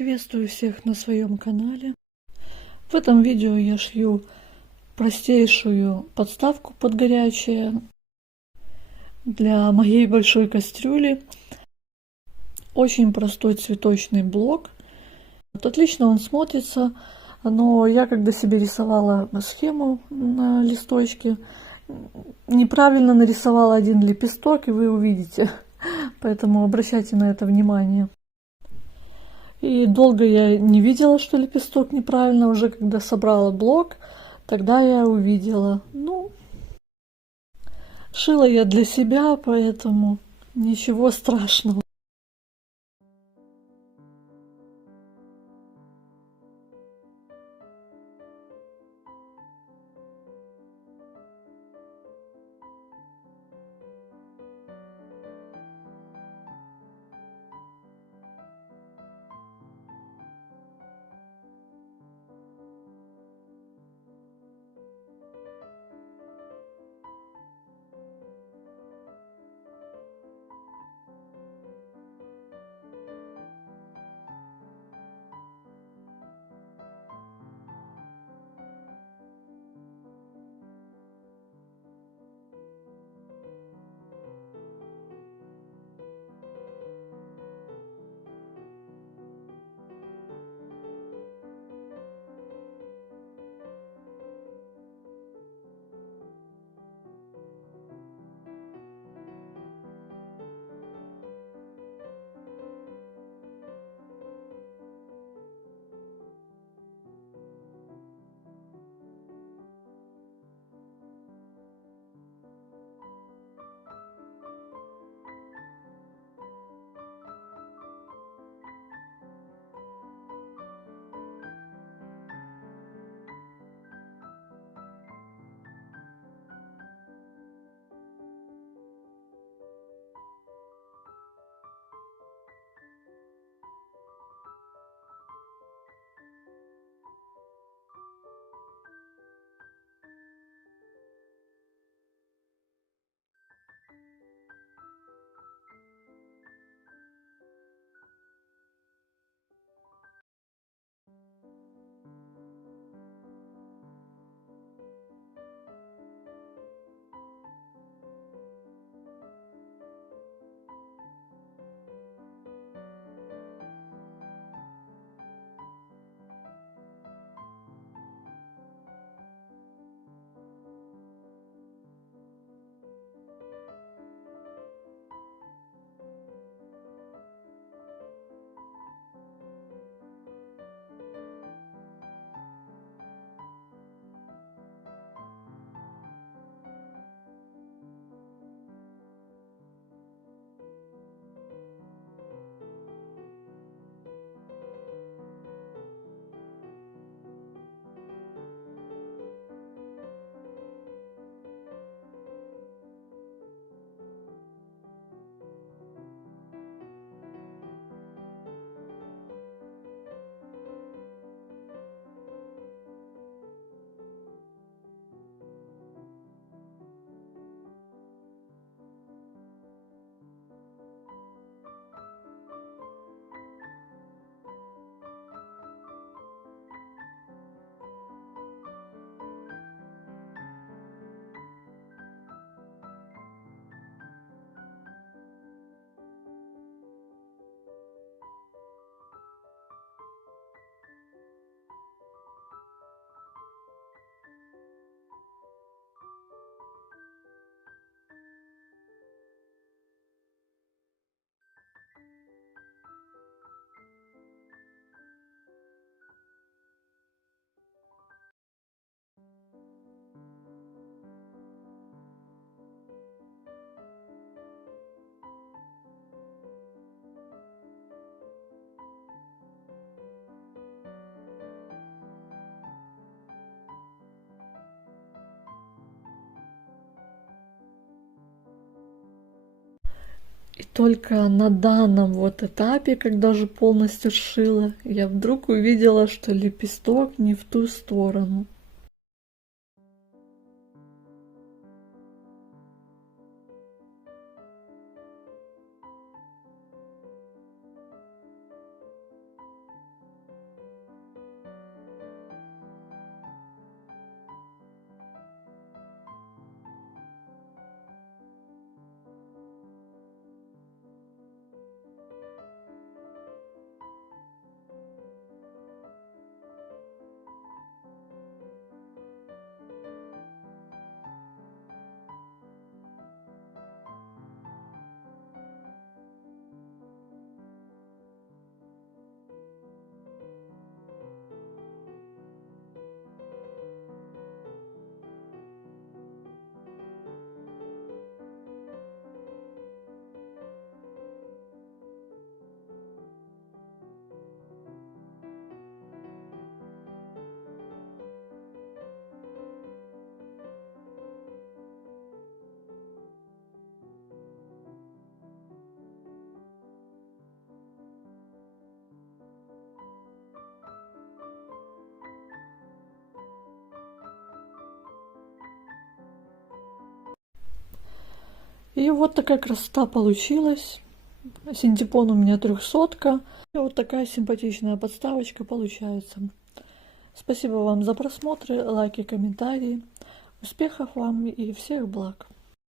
Приветствую всех на своем канале. В этом видео я шью простейшую подставку под горячее для моей большой кастрюли. Очень простой цветочный блок. Отлично он смотрится, но я когда себе рисовала схему на листочке, неправильно нарисовала один лепесток, и вы увидите. Поэтому обращайте на это внимание. И долго я не видела, что лепесток неправильно. Уже когда собрала блок, тогда я увидела. Ну, шила я для себя, поэтому ничего страшного. И только на данном вот этапе, когда уже полностью сшила, я вдруг увидела, что лепесток не в ту сторону. И вот такая красота получилась. Синтепон у меня 300. И вот такая симпатичная подставочка получается. Спасибо вам за просмотры, лайки, комментарии. Успехов вам и всех благ!